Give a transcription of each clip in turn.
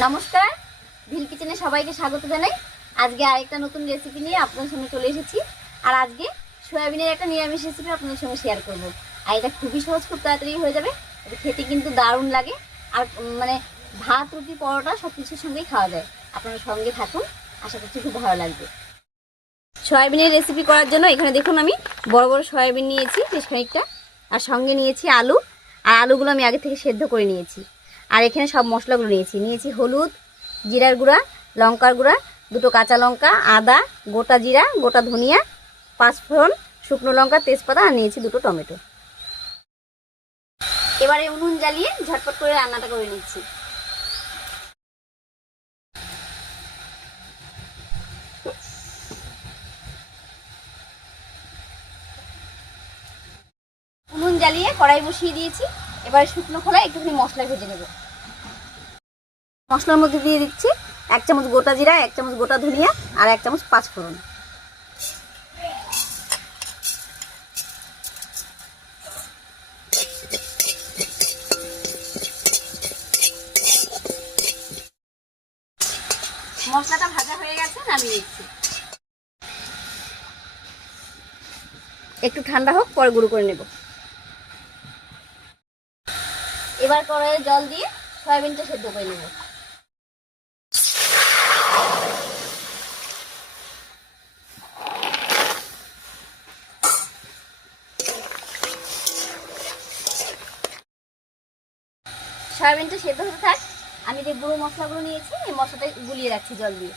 নমস্কার। ভিল কিচেনে সবাইকে স্বাগত জানাই। আজকে আরেকটা নতুন রেসিপি নিয়ে আপনার সঙ্গে চলে এসেছি। আর আজকে সয়াবিনের একটা নিরামিষ রেসিপি আপনাদের সঙ্গে শেয়ার করব। আর এটা খুবই সহজ, খুব তাড়াতাড়ি হয়ে যাবে। এটা খেতে কিন্তু দারুণ লাগে। আর মানে ভাত, রুটি, পরোটা সব কিছুর সঙ্গেই খাওয়া যায়। আপনারা সঙ্গে থাকুন। আশা করছি খুব ভালো লাগবে। সয়াবিনের রেসিপি করার জন্য এখানে দেখুন আমি বড় বড় সয়াবিন নিয়েছি, বেশ খানিকটা। আর সঙ্গে নিয়েছি আলু। আর আলুগুলো আমি আগে থেকে সেদ্ধ করে নিয়েছি। আর এখানে সব মশলাগুলো নিয়েছি। নিয়েছি হলুদ, জিরার গুঁড়া, লঙ্কার গুঁড়া, দুটো কাঁচা লঙ্কা, আদা, গোটা জিরা, গোটা ধনিয়া, পাঁচফোড়ন, শুকনো লঙ্কা, তেজপাতা আর নিয়েছি দুটো টমেটো। এবারে উনুন জ্বালিয়ে ঝটপট করে রান্নাটা করে নিচ্ছি। উনুন জ্বালিয়ে কড়াই বসিয়ে দিয়েছি। এবারে শুকনো খোলায় একটুখানি মশলা ভেজে নেব। মশলার মধ্যে দিয়ে দিচ্ছি এক চামচ গোটা জিরা, এক চামচ গোটা ধনিয়া আর এক চামচ পাঁচফোড়ন। মশলাটা হয়ে গেছে দিচ্ছি একটু ঠান্ডা হোক, পরে গুঁড়ো করে নেব। এবার কড়াইয়ে জল দিয়ে সয়াবিনটা সেদ্ধ করে নেব। সয়াবিনটা সেদ্ধ হতে থাক। আমি যে গুঁড়ো মশলাগুলো নিয়েছি, এই মশলাটা গুলিয়ে রাখছি জল দিয়ে।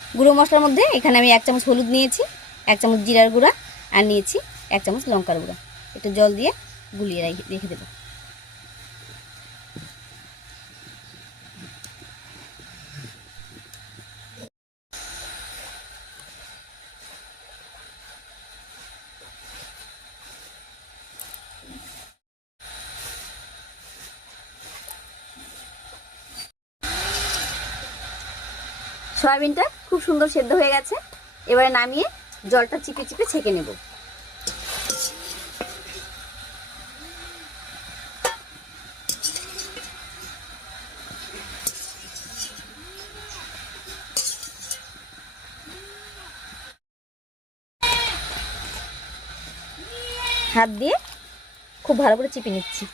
গুঁড়ো মশলার মধ্যে এখানে আমি এক চামচ হলুদ নিয়েছি, এক চামচ জিরার গুঁড়া, আর নিয়েছি এক চামচ লঙ্কার গুঁড়া। একটু জল দিয়ে গুলিয়ে রেখে দেবো। সয়াবিনটা খুব সুন্দর সেদ্ধ হয়ে গেছে। এবারে নামিয়ে জলটা চিপে চিপে ছেঁকে নেব। হাত দিয়ে খুব ভালো করে চিপে নিচ্ছি।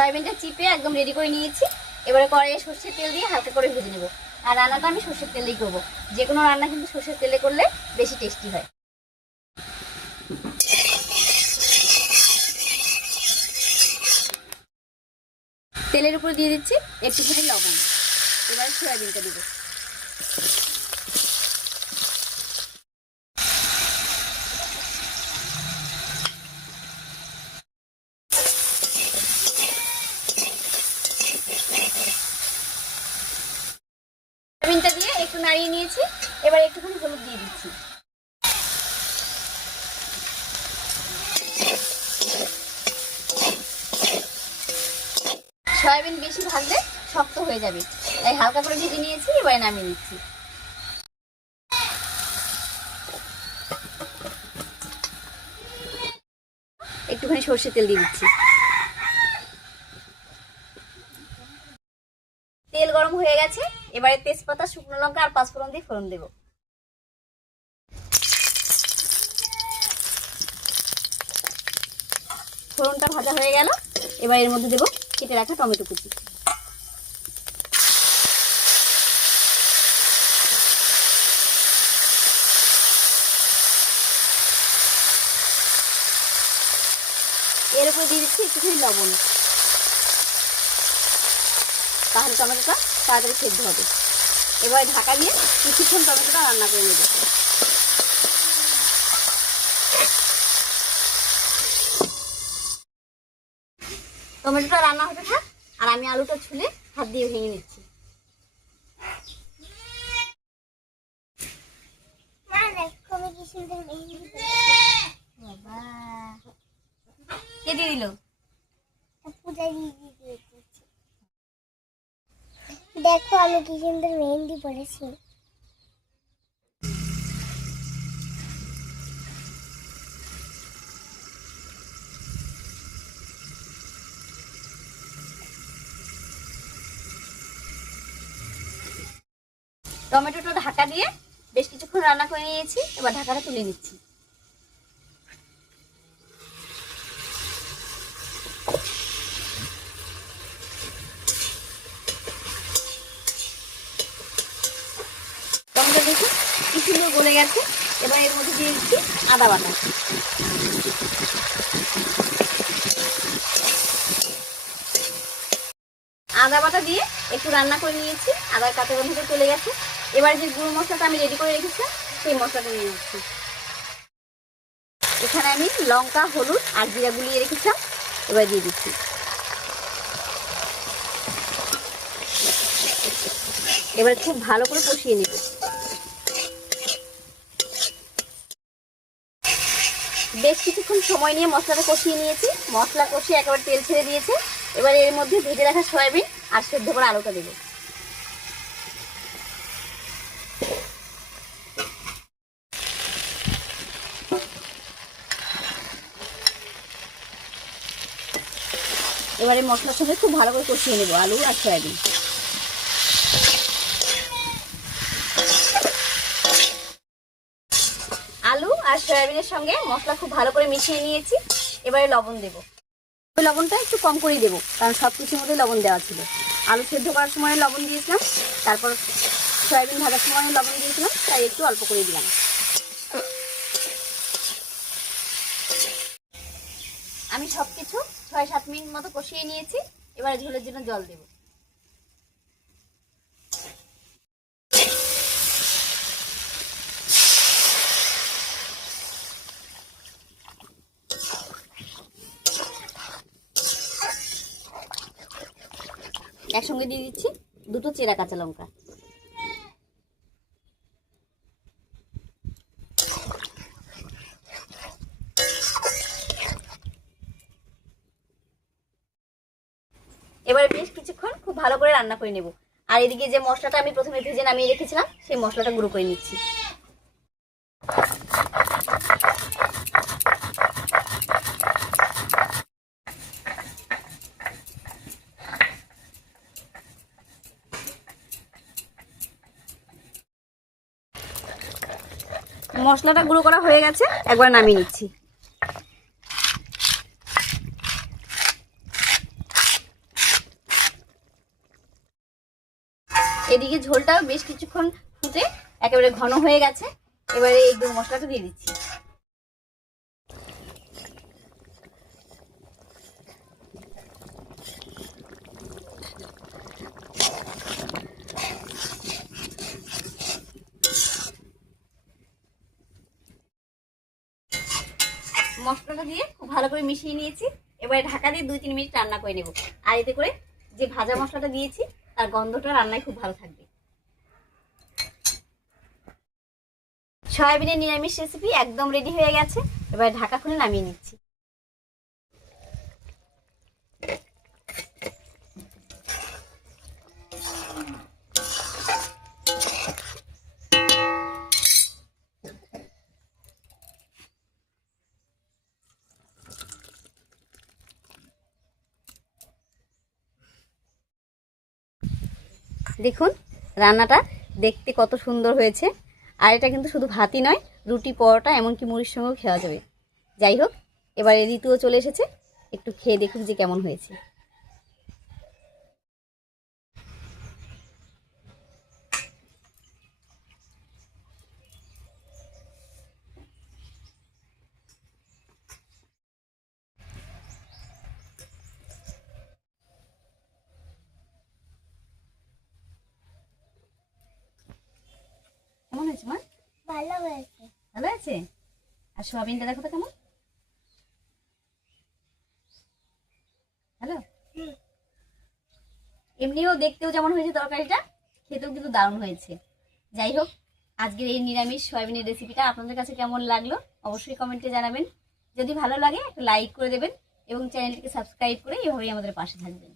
সয়াবিনটা চিপে একদম রেডি করে নিয়েছি। এবারে কড়াইয়ে সর্ষের তেল দিয়ে হালকা করে ভেজে নেব। আর রান্নাটা আমি সর্ষের তেলেই করব। যে কোনো রান্না কিন্তু সর্ষের তেলে করলে বেশি টেস্টি হয়। তেলের উপর দিয়ে দিচ্ছি একটুখানি লবণ। এবারে সয়াবিনটা দেবো সয়াবিনটা দিয়ে একটু নিয়েছি এবার একটুখানি হলুদ দিয়ে দিচ্ছি। সয়াবিন বেশি ভাজলে শক্ত হয়ে যাবে। তাই হালকা করে ভেজে নিয়েছি, এবারে নামিয়ে নিচ্ছি। একটুখানি সর্ষের তেল দিয়ে দিচ্ছি। তেল গরম হয়ে গেছে। এবারে তেজপাতা, শুকনো লঙ্কা আর পাঁচফোড়ন দিয়ে ফোড়ন দেবো। ফোড়নটা ভাজা হয়ে গেল। এবার এর মধ্যে দেবো কেটে রাখা টমেটো কুচি। এর উপরে দিয়ে দিচ্ছি একটুখানি লবণ। তাহলে টমেটোটা তাড়াতাড়ি সেদ্ধ হবে। এবারে ঢাকা দিয়ে কিছুক্ষণ টমেটোটা রান্না করে নেব। টমেটোটা রান্না হতে থাক, আর আমি আলুটা ছুলে হাত দিয়ে ভেঙে নিচ্ছি। কে দিয়ে দিল? পূজা দিয়ে দিয়েছে। দেখো আমি কি সুন্দর মেহেন্দি পরেছি। টমেটোটা ঢাকা দিয়ে বেশ কিছুক্ষণ রান্না করে নিয়েছি, এবার ঢাকাটা তুলে নিচ্ছি টমেটো দেখুন কি সুন্দর গলে গেছে। এবার এর মধ্যে দিয়ে দিচ্ছি আদা বাটা। আদা বাটা দিয়ে একটু রান্না করে নিয়েছি। আদার কাঁচা গন্ধটা চলে গেছে। এবার যে গুঁড়ো মশলাটা আমি রেডি করে রেখেছিলাম, সেই মশলাটা দিয়ে দিচ্ছি। এখানে আমি লঙ্কা, হলুদ আর জিরা গুলিয়ে রেখেছিলাম। এবার দিয়ে দিচ্ছি। এবার খুব ভালো করে কষিয়ে নেব। কিছুক্ষণ সময় নিয়ে মশলাটা কষিয়ে নিয়েছি। মশলা কষিয়ে একেবারে তেল ছেড়ে দিয়েছে। এবার এর মধ্যে ভেজে রাখা সয়াবিন আর সেদ্ধ করে আলুটা দেবো। এবারে মশলার সঙ্গে খুব ভালো করে কষিয়ে নেব আলু আর সয়াবিন আলু আর সয়াবিনের সঙ্গে মশলা খুব ভালো করে মিশিয়ে নিয়েছি। এবারে লবণ দেব। লবণটা একটু কম করে দেবো, কারণ সব কিছুর মধ্যে লবণ দেওয়া ছিল। আলু সেদ্ধ করার সময় লবণ দিয়েছিলাম, তারপর সয়াবিন ভাজার সময় লবণ দিয়েছিলাম, তাই একটু অল্প করে দিলাম। আমি সব কিছু ছয় সাত মিনিট মতো কষিয়ে নিয়েছি, এবারে ঝোলের জন্য জল দেব। একসঙ্গে দিয়ে দিচ্ছি দুটো চেরা কাঁচা লঙ্কা। এবারে বেশ কিছুক্ষণ খুব ভালো করে রান্না করে নেব। আর এদিকে যে মশলাটা আমি প্রথমে ভেজে নামিয়ে রেখেছিলাম, সেই মশলাটা গুঁড়ো করে নিচ্ছি। মশলাটা গুঁড়ো করা হয়ে গেছে, একবার নামিয়ে নিচ্ছি। এদিকে ঝোলটাও বেশ কিছুক্ষণ ফুটে একেবারে ঘন হয়ে গেছে। এবারে এই মশলাটা দিয়ে দিচ্ছি। মশলাটা দিয়ে খুব ভালো করে মিশিয়ে নিয়েছি। এবারে ঢাকা দিয়ে দুই তিন মিনিট রান্না করে নেব। আর এতে করে যে ভাজা মশলাটা দিয়েছি, তার গন্ধটা রান্নায় খুব ভালো থাকবে। সয়াবিনের নিরামিষ রেসিপি একদম রেডি হয়ে গেছে। এবার ঢাকা খুলে নামিয়ে নিচ্ছি। দেখুন, রান্নাটা দেখতে কত সুন্দর হয়েছে। আর এটা কিন্তু শুধু ভাতই নয়, রুটি, পরোটা, এমনকি মুড়ির সঙ্গেও খাওয়া যাবে। যাই হোক, এবারে ঋতুও চলে এসেছে। একটু খেয়ে দেখুন যে কেমন হয়েছে কেমন হয়েছে মা ভালো হয়েছে। ভালো আছে? আর সোয়াবিনটা দেখো তো কেমন? হ্যালো এমনিও দেখতেও যেমন হয়েছে তরকারিটা খেতেও কিন্তু দারুণ হয়েছে। যাই হোক আজকের এই নিরামিষ সয়াবিনের রেসিপিটা আপনাদের কাছে কেমন লাগল অবশ্যই কমেন্টে জানাবেন। যদি ভালো লাগে একটা লাইক করে দেবেন এবং চ্যানেলটিকে সাবস্ক্রাইব করে এভাবেই আমাদের পাশে থাকবেন।